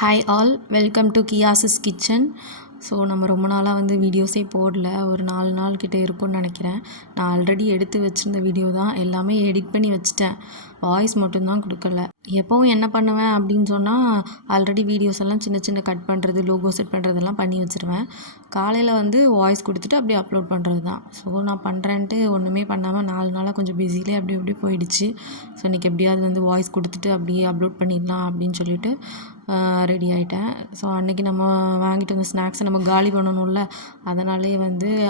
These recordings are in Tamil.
ஹாய் ஆல், வெல்கம் டு கியாஸஸ் கிச்சன். ஸோ நம்ம ரொம்ப நாளாக வீடியோஸே போடல. ஒரு 4 நாள் கிட்டே இருக்கும்னு நினைக்கிறேன். நான் ஆல்ரெடி எடுத்து வச்சுருந்த வீடியோ தான், எல்லாமே எடிட் பண்ணி வச்சுட்டேன். வாய்ஸ் மட்டும்தான் கொடுக்கல. எப்போவும் என்ன பண்ணுவேன் அப்படின்னு சொன்னால், ஆல்ரெடி வீடியோஸ் எல்லாம் சின்ன சின்ன கட் பண்ணுறது, லோகோ செட் பண்ணுறதெல்லாம் பண்ணி வச்சுருவேன். காலையில் வாய்ஸ் கொடுத்துட்டு அப்படியே அப்லோட் பண்ணுறது தான். ஸோ நான் பண்ணுறேன்ட்டு ஒன்றுமே பண்ணாமல் 4 நாளாக கொஞ்சம் பிஸிலே அப்படியே போயிடுச்சு. ஸோ இன்றைக்கி எப்படியாவது வாய்ஸ் கொடுத்துட்டு அப்படியே அப்லோட் பண்ணிடலாம் அப்படின்னு சொல்லிட்டு ரெடி ஆகிட்டேன். ஸோ அன்றைக்கி நம்ம வாங்கிட்டு வந்த ஸ்நாக்ஸை நம்ம காலி பண்ணணும்ல, அதனாலே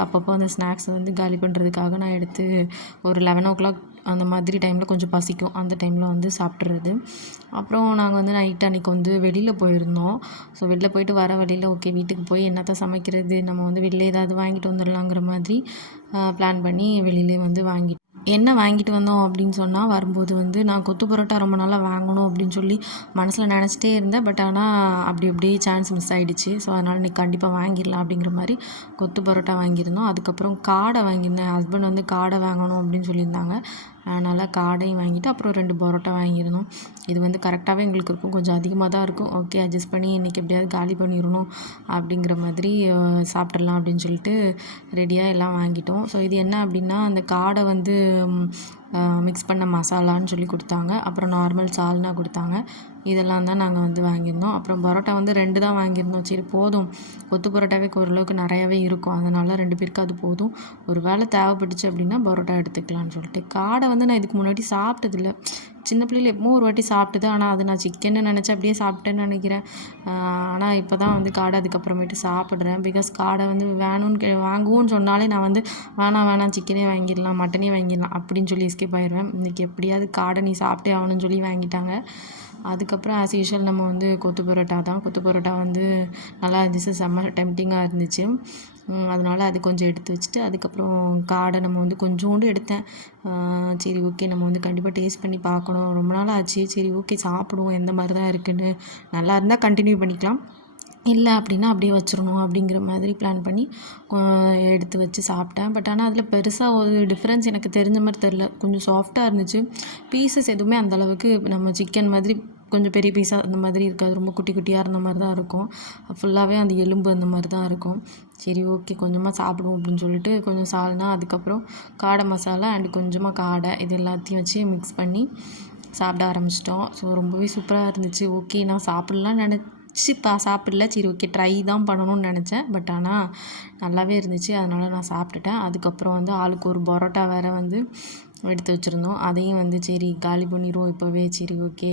அப்பப்போ அந்த ஸ்நாக்ஸை காலி பண்ணுறதுக்காக நான் எடுத்து ஒரு 11 அந்த மாதிரி டைமில் கொஞ்சம் பசிக்கும், அந்த டைமில் சாப்பிட்றது. அப்புறம் நாங்கள் நைட்டு அன்றைக்கி வெளியில் போயிருந்தோம். ஸோ வெளில போயிட்டு வர வழியில் ஓகே வீட்டுக்கு போய் என்னத்தை சமைக்கிறது, நம்ம வெளியில் ஏதாவது வாங்கிட்டு வந்துடலாங்கிற மாதிரி பிளான் பண்ணி வெளியிலே வாங்கிட்டு என்ன வாங்கிட்டு வந்தோம் அப்படின்னு சொன்னால், வரும்போது நான் கொத்து பரோட்டா ரொம்ப நாளாக வாங்கணும் அப்படின்னு சொல்லி மனசில் நினச்சிட்டே இருந்தேன். பட் ஆனால் அப்படியே சான்ஸ் மிஸ் ஆகிடுச்சு. ஸோ அதனால் இன்றைக்கி கண்டிப்பாக வாங்கிடலாம் அப்படிங்கிற மாதிரி கொத்து பரோட்டா வாங்கியிருந்தோம். அதுக்கப்புறம் காடை வாங்கியிருந்தேன். ஹஸ்பண்ட் காடை வாங்கணும் அப்படின்னு சொல்லியிருந்தாங்க. அதனால் காடையும் வாங்கிட்டு அப்புறம் 2 பரோட்டா வாங்கியிருந்தோம். இது கரெக்டாகவே எங்களுக்கு இருக்கும், கொஞ்சம் அதிகமாக தான் இருக்கும். ஓகே அட்ஜஸ்ட் பண்ணி இன்றைக்கி எப்படியாவது காலி பண்ணிடணும் அப்படிங்கிற மாதிரி சாப்பிட்றலாம் அப்படின்னு சொல்லிட்டு ரெடியாக எல்லாம் வாங்கிட்டோம். ஸோ இது என்ன அப்படின்னா, அந்த காடை மிக்ஸ் பண்ண மசாலான்னு சொல்லி கொடுத்தாங்க. அப்புறம் நார்மல் சால்னா கொடுத்தாங்க. இதெல்லாம் தான் நாங்கள் வாங்கியிருந்தோம். அப்புறம் பரோட்டா 2 தான் வாங்கியிருந்தோம். சரி போதும், கொத்து பரோட்டாவே ஓரளவுக்கு நிறையாவே இருக்கும், அதனால் 2 பேருக்கு அது போதும். ஒரு வேளை தேவைப்பட்டுச்சு அப்படின்னா பரோட்டா எடுத்துக்கலான்னு சொல்லிட்டு. காடை நான் இதுக்கு முன்னாடி சாப்பிட்டதில்ல. சின்ன பிள்ளையில் எப்பவும் ஒரு வாட்டி சாப்பிட்டது. ஆனால் அது நான் சிக்கன்னு நினச்சி அப்படியே சாப்பிட்டேன்னு நினைக்கிறேன். ஆனால் இப்போ தான் காடை அதுக்கப்புறமேட்டு சாப்பிட்றேன். பிகாஸ் காடை வேணும்னு வாங்குவோன்னு சொன்னாலே நான் வேணாம் சிக்கனே வாங்கிடலாம், மட்டனே வாங்கிடலாம் அப்படின்னு சொல்லி எஸ்கேப் ஆயிடுவேன். இன்றைக்கி எப்படியாவது காடை நீ சாப்பிட்டே ஆகணும்னு சொல்லி வாங்கிட்டாங்க. அதுக்கப்புறம் ஆஸ் யூஷுவல் நம்ம கொத்து பரோட்டா தான். கொத்து பரோட்டா நல்லா இருந்துச்சு, செம்ம டெம்ப்டிங்காக இருந்துச்சு. அதனால் அது கொஞ்சம் எடுத்து வச்சுட்டு அதுக்கப்புறம் காடை நம்ம கொஞ்சோண்டு எடுத்தேன். சரி ஓகே நம்ம கண்டிப்பாக டேஸ்ட் பண்ணி பார்க்கணும், ரொம்ப நாள் ஆச்சு. சரி ஓகே சாப்பிடுவோம் எந்த மாதிரி தான் இருக்குதுன்னு. நல்லா இருந்தால் கண்டினியூ பண்ணிக்கலாம், இல்லை அப்படின்னா அப்படியே வச்சிடணும் அப்படிங்கிற மாதிரி பிளான் பண்ணி எடுத்து வச்சு சாப்பிட்டேன். பட் ஆனால் அதில் பெருசாக ஒரு டிஃப்ரென்ஸ் எனக்கு தெரிஞ்ச மாதிரி தெரில. கொஞ்சம் சாஃப்டாக இருந்துச்சு. பீசஸ் எதுவுமே அந்தளவுக்கு நம்ம சிக்கன் மாதிரி கொஞ்சம் பெரிய பீஸாக அந்த மாதிரி இருக்காது. ரொம்ப குட்டி குட்டியாக இருந்த மாதிரி தான் இருக்கும். ஃபுல்லாகவே அந்த எலும்பு அந்த மாதிரி தான் இருக்கும். சரி ஓகே கொஞ்சமாக சாப்பிடுவோம் அப்படின்னு சொல்லிட்டு கொஞ்சம் சால்னா, அதுக்கப்புறம் காடை மசாலா அண்ட் கொஞ்சமாக காடை, இது எல்லாத்தையும் வச்சு மிக்ஸ் பண்ணி சாப்பிட ஆரம்பிச்சிட்டோம். ஸோ ரொம்பவே சூப்பராக இருந்துச்சு. ஓகே நான் சாப்பிட்லான்னு சாப்பிடல. சரி ஓகே ட்ரை தான் பண்ணணும்னு நினச்சேன். பட் ஆனால் நல்லாவே இருந்துச்சு, அதனால் நான் சாப்பிட்டுட்டேன். அதுக்கப்புறம் ஆளுக்கு ஒரு பரோட்டா வேறு எடுத்து வச்சுருந்தோம். அதையும் சரி காலி பண்ணிடுவோம் இப்போவே, சரி ஓகே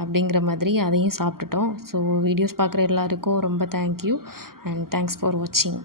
அப்படிங்கிற மாதிரி அதையும் சாப்பிட்டுட்டோம். ஸோ வீடியோஸ் பார்க்குற எல்லாருக்கும் ரொம்ப தேங்க்யூ அண்ட் தேங்க்ஸ் ஃபார் வாட்சிங்.